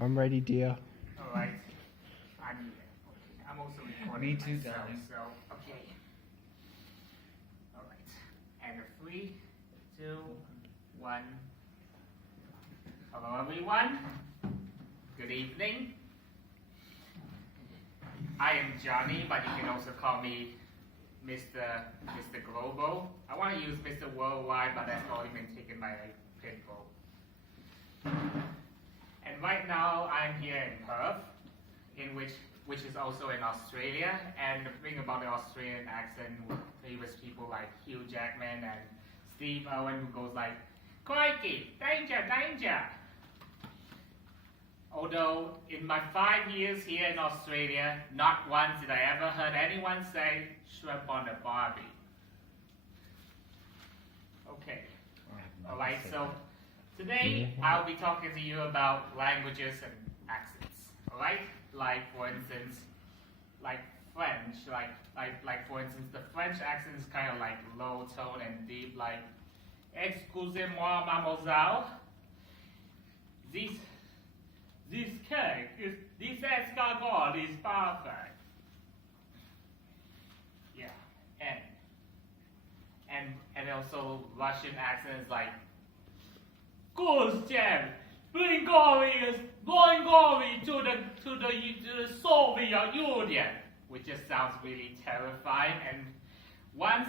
I'm ready, dear. All right. I'm also recording Me too, myself, darling. so okay. All right. And 3, 2, 1. Hello, everyone. Good evening. I am Johnny, but you can also call me Mr. Global. I want to use Mr. Worldwide, but that's already been taken by people. And right now, I'm here in Perth, which is also in Australia. And the thing about the Australian accent with famous people like Hugh Jackman and Steve Irwin, who goes like, "Crikey, danger, danger!" Although in my 5 years here in Australia, not once did I ever heard anyone say shrimp on the barbie. Okay. Alright, so today I'll be talking to you about languages and accents. Alright? Like for instance, like French, like for instance, the French accent is kind of like low tone and deep, like "Excusez-moi, mademoiselle. This escargot is perfect." Yeah, and also Russian accents like "Guzjev, bring Gori to the Soviet Union," which just sounds really terrifying. And once,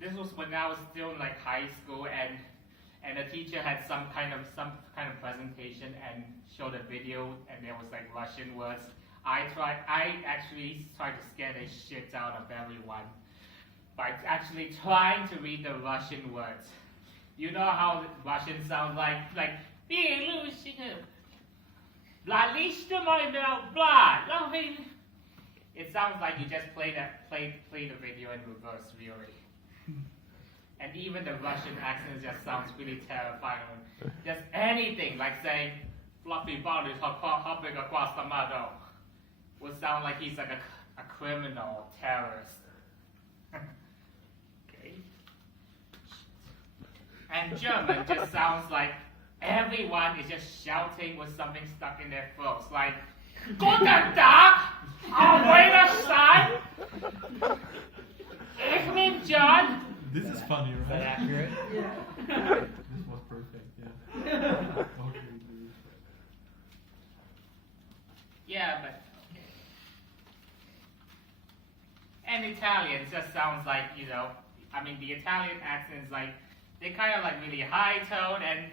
this was when I was still in like high school, and the teacher had some kind of presentation and showed a video, and there was like Russian words. I actually tried to scare the shit out of everyone by actually trying to read the Russian words. You know how Russian sounds like it sounds like you just play the video in reverse, really. And even the Russian accent just sounds really terrifying. Just anything, like saying "fluffy bodies hopping across the meadow," would sound like he's like a criminal, terrorist. Okay. And German just sounds like everyone is just shouting with something stuck in their throats, like "Guten Tag, auf Wiedersehen, ich bin John." This is funny, right? Is that accurate? Yeah. This was perfect, yeah. Okay, dude. Yeah, but okay. And Italian just sounds like, the Italian accent is like, they kind of like really high tone, and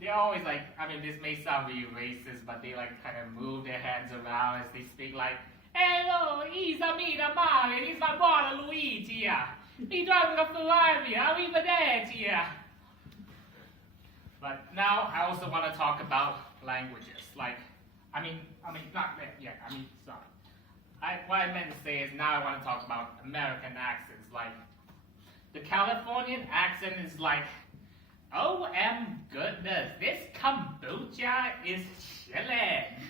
they're always like, this may sound really racist, but they like kind of move their hands around as they speak, like, "Hello, it's me, the Mario, it's my brother Luigi. He's driving a Ferrari, arrivederci." But now I also want to talk about languages. Like, not that yet. Sorry. What I meant to say is now I want to talk about American accents. Like, the Californian accent is like, "OM goodness, this kombucha is chillin'."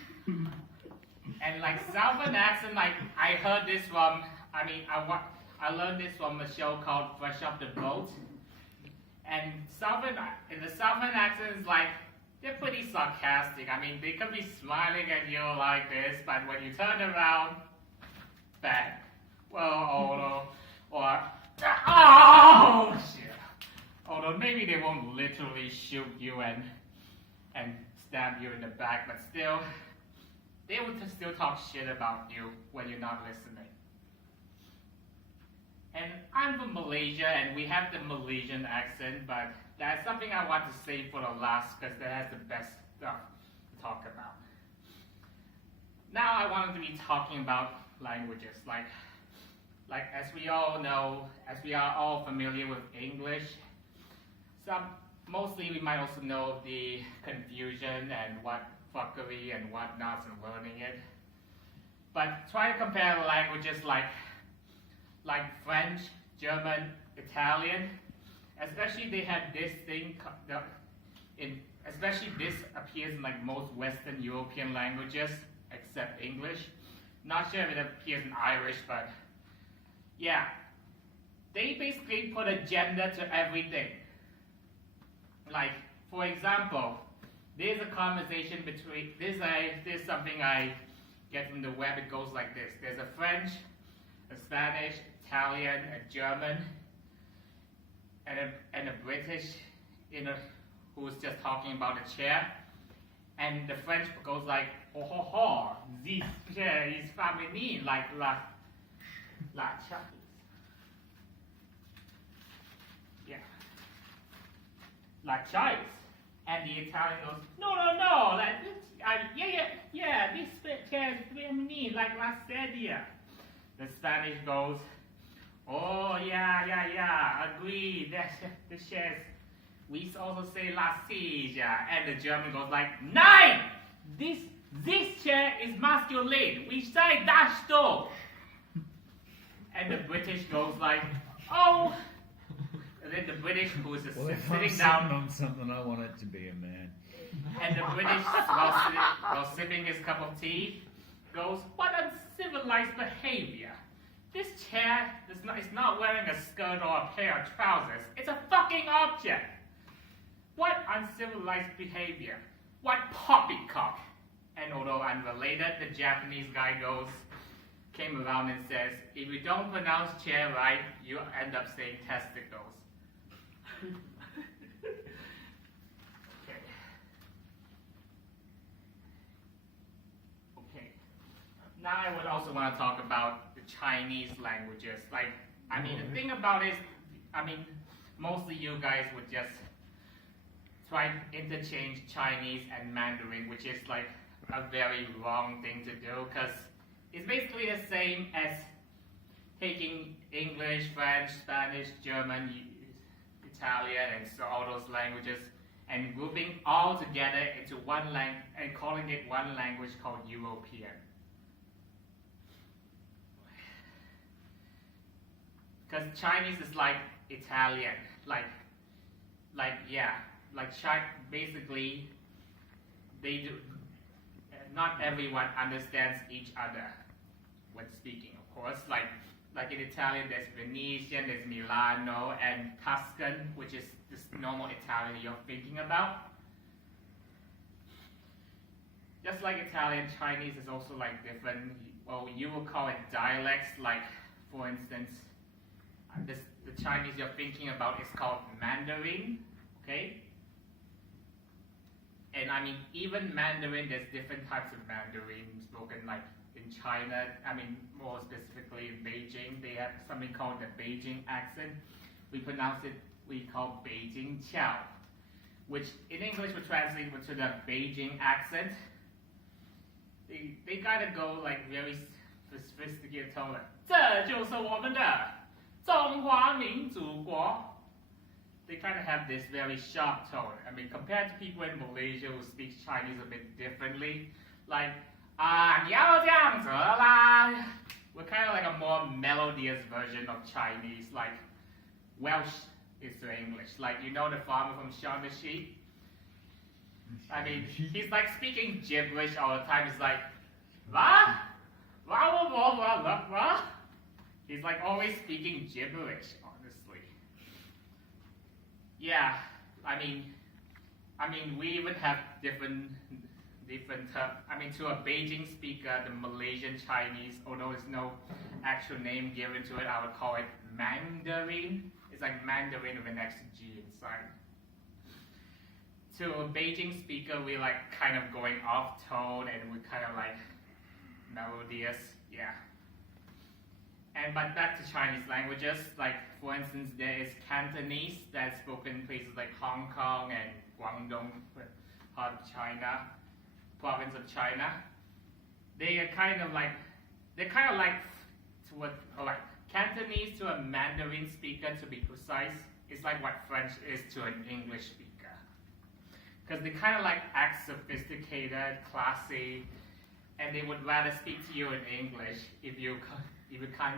And like Southern accent, like I heard this from, I learned this from a show called Fresh Off the Boat. And in the Southern accents, like, they're pretty sarcastic. They could be smiling at you like this, but when you turn around, bang. Well, oh shit. Although maybe they won't literally shoot you and stab you in the back, but still, they would still talk shit about you when you're not listening. And I'm from Malaysia, and we have the Malaysian accent, but that's something I want to save for the last, because that has the best stuff to talk about. Now I wanted to be talking about languages, like as we all know, as we are all familiar with English, mostly we might also know the confusion and what fuckery and whatnots in learning it. But try to compare the languages like French, German, Italian. Especially they have this thing, especially this appears in like most Western European languages, except English. Not sure if it appears in Irish, but yeah. They basically put a gender to everything. Like, for example, there's a conversation between there's something I get from the web. It goes like this: there's a French, a Spanish, Italian, a German, and a British, who's just talking about a chair, and the French goes like, oh ho ho, this chair is feminine, like la chaise. Yeah, la chaise. And the Italian goes, no, like, this chair is feminine, like la sedia. The Spanish goes, oh, yeah, agree, the chair is, we also say la sedia. And the German goes like, nein, this chair is masculine, we say das doch. And the British goes like, oh. And then the British, who is sitting down on something, I want it to be a man. And the British, while sipping his cup of tea, goes, what uncivilized behavior. This chair is not wearing a skirt or a pair of trousers. It's a fucking object. What uncivilized behavior. What poppycock. And although unrelated, the Japanese guy came around and says, if you don't pronounce chair right, you end up saying testicles. Okay. Now I would also want to talk about the Chinese languages. Like, I mean, the thing about it is, I mean, mostly you guys would just try to interchange Chinese and Mandarin, which is like a very wrong thing to do, because it's basically the same as taking English, French, Spanish, German, Italian, and so all those languages, and grouping all together into one language and calling it one language called European. Because Chinese is like Italian, basically they do. Not everyone understands each other when speaking, of course. Like in Italian, there's Venetian, there's Milano, and Tuscan, which is this normal Italian you're thinking about. Just like Italian, Chinese is also like different. Well, you will call it dialects. Like, for instance, the Chinese you're thinking about is called Mandarin, okay? And I mean, even Mandarin, there's different types of Mandarin spoken, like in China, I mean, more specifically in Beijing, they have something called the Beijing accent. We call Beijing Qiao, which in English would translate to the Beijing accent. They gotta go like very sophisticated tone, like, 这就是我们的中华民族国. They kind of have this very sharp tone. I mean, compared to people in Malaysia who speak Chinese a bit differently, like, 你要这样子啦. We're kind of like a more melodious version of Chinese, like Welsh is the English. Like, you know the farmer from Shaun the Sheep? I mean, he's like speaking gibberish all the time. He's like, what? He's like always speaking gibberish, honestly. Yeah, I mean, we even have different I mean, to a Beijing speaker, the Malaysian Chinese, although there's no actual name given to it, I would call it Mandarin. It's like Mandarin with an extra G inside. To a Beijing speaker, we're like kind of going off tone and we're kind of like melodious, yeah. But back to Chinese languages, like for instance, there is Cantonese that's spoken in places like Hong Kong and Guangdong, part of China, province of China. They're kind of like Cantonese to a Mandarin speaker, to be precise, is like what French is to an English speaker. Because they kind of like act sophisticated, classy, and they would rather speak to you in English if you can't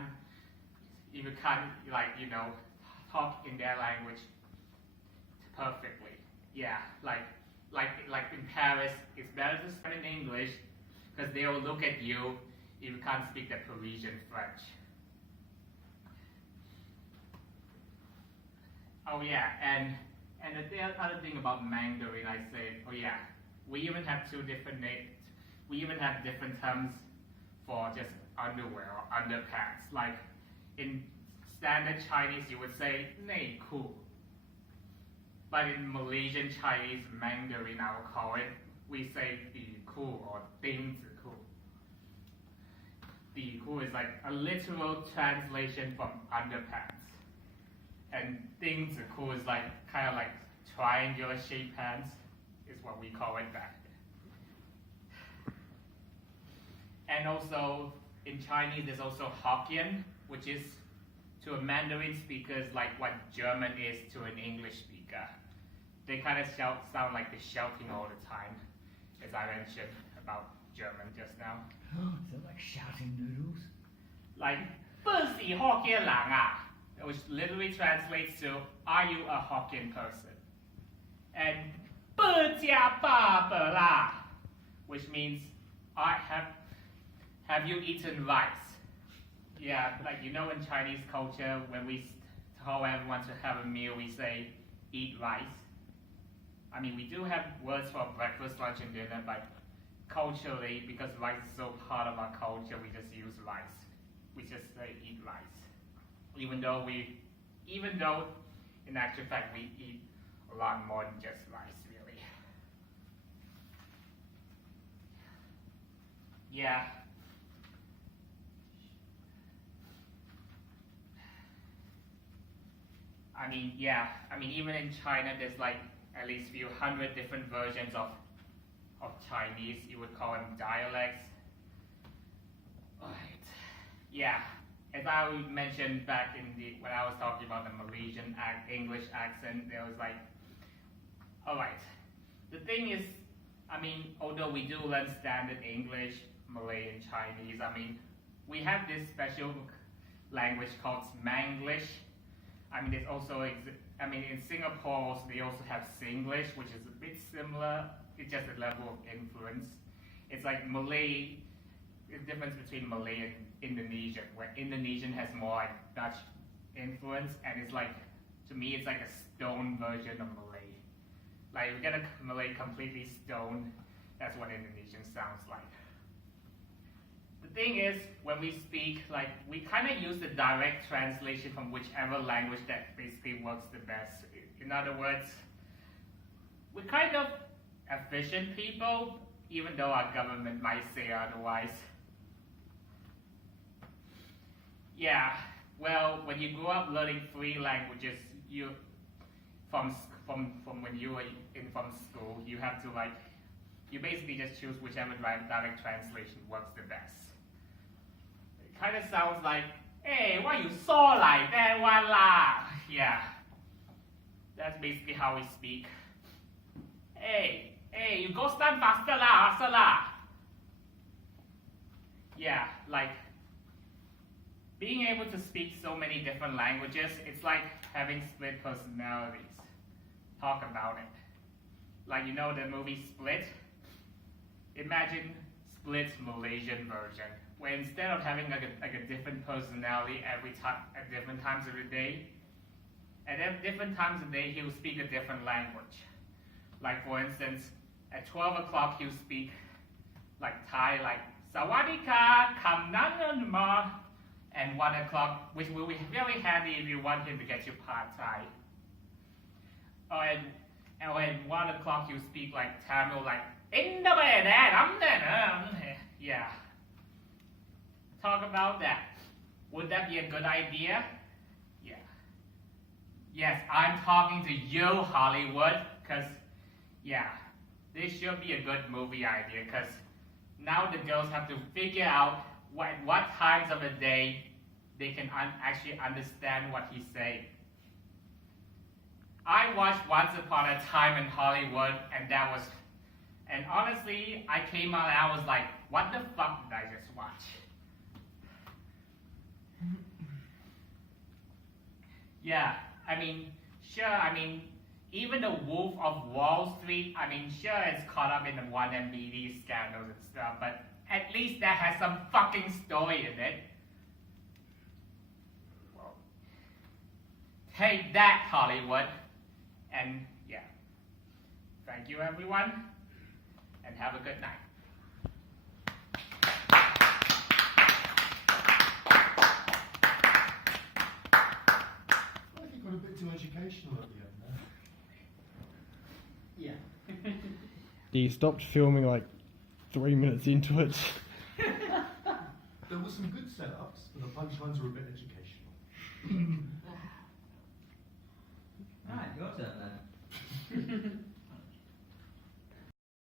like, you know, talk in their language perfectly. Yeah, like in Paris, it's better to speak in English because they will look at you if you can't speak the Parisian French. Oh yeah, and the other thing about Mandarin, I said, oh yeah, We even have two different names. We even have different terms for just underwear or underpants. Like in standard Chinese, you would say 内裤. But in Malaysian Chinese Mandarin, I will call it, we say 底裤 or 丁字裤. 底裤 is like a literal translation from underpants. And 丁字裤 is like kind of like triangular shaped pants, is what we call it back. And also in Chinese, there's also Hokkien, which is to a Mandarin speaker is like what German is to an English speaker. They kind of sound like they're shouting all the time, as I mentioned about German just now. Is that like shouting noodles? Like 不是 Hokkien 人啊, which literally translates to "Are you a Hokkien person?" And 不加爸爸啦, which means have you eaten rice? Yeah, like you know in Chinese culture, when we tell everyone to have a meal, we say eat rice. I mean, we do have words for breakfast, lunch, and dinner, but culturally, because rice is so part of our culture, we just use rice. We just say eat rice. Even though in actual fact we eat a lot more than just rice, really. Yeah. I mean, even in China, there's like at least few hundred different versions of Chinese. You would call them dialects. Right. Yeah. As I mentioned back when I was talking about the Malaysian English accent, there was like, all right. The thing is, I mean, although we do learn standard English, Malay, and Chinese, I mean, we have this special language called Manglish. I mean, there's also, in Singapore, they also have Singlish, which is a bit similar. It's just a level of influence. It's like Malay, the difference between Malay and Indonesian, where Indonesian has more like Dutch influence, and it's like, to me, it's like a stone version of Malay. Like, if you get a Malay completely stone, that's what Indonesian sounds like. The thing is, when we speak, like, we kind of use the direct translation from whichever language that basically works the best. In other words, we're kind of efficient people, even though our government might say otherwise. Yeah, well, when you grow up learning 3 languages, from when you were from school, you have to you basically just choose whichever direct translation works the best. It kind of sounds like, hey, why you so like that one lah? Yeah, that's basically how we speak. Hey, you go stand faster lah. Yeah, like, being able to speak so many different languages, it's like having split personalities. Talk about it. Like, you know the movie Split? Imagine Split's Malaysian version, where instead of having like a different personality every time at different times of the day, at different times of the day he'll speak a different language. Like, for instance, at 12 o'clock he'll speak like Thai, like Sawadika, Kamnan Ma, and 1 o'clock, which will be very handy if you want him to get you pad Thai. And at 1 o'clock you speak like Tamil, like yeah. Talk about that. Would that be a good idea? Yeah. Yes, I'm talking to you, Hollywood, because, yeah, this should be a good movie idea, because now the girls have to figure out what times of the day they can actually understand what he's saying. I watched Once Upon a Time in Hollywood, and honestly, I came out and I was like, what the fuck did I just watch? Yeah, even the Wolf of Wall Street, it's caught up in the 1MBD scandals and stuff, but at least that has some fucking story in it. Well, take that, Hollywood. And yeah, thank you everyone. and have a good night. I think you got a bit too educational at the end there. Yeah. You stopped filming like 3 minutes into it. There were some good setups, but the punchlines were a bit educational.